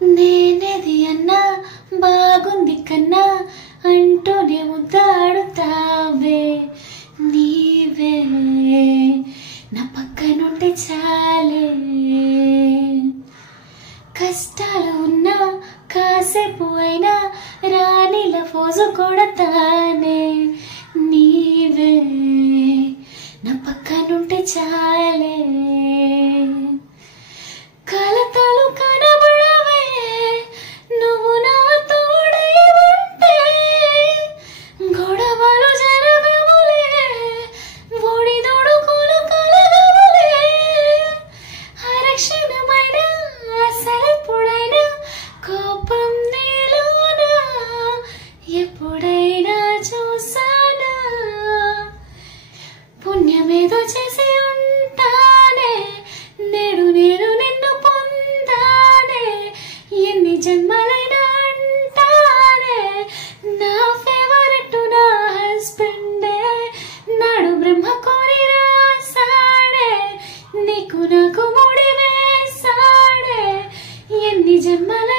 నేనేది అన్నా బాగుంది కన్నా అంటూనే ముద్దాడుతావే నీవే నా పక్కనుంటే చాలే కష్టాలు ఉన్నా కాసేపు అయినా రాణిల ఫోజు కొడతానే నీవే నా పక్కనుంటే చాలే కలతలు కనబడవే నువ్వు నా తోడై ఉంటే గొడవలు జరగవులే ఒడిదుడుకులు కలగవులే అరక్షణమైన అసలెప్పుడైనా కోపం నీలోనా ఎప్పుడైనా చూసానా పుణ్యమేదో చేసి ఉంటానే నేడు నేను నిన్ను పొందానే ఎన్ని జన్మలైనా అంటానే నా ఫేవరెట్ నా హస్బెండే నాడు బ్రహ్మ కోరి రాసాడే నీకు నాకు ముడి వేసాడే ఎన్ని జన్మల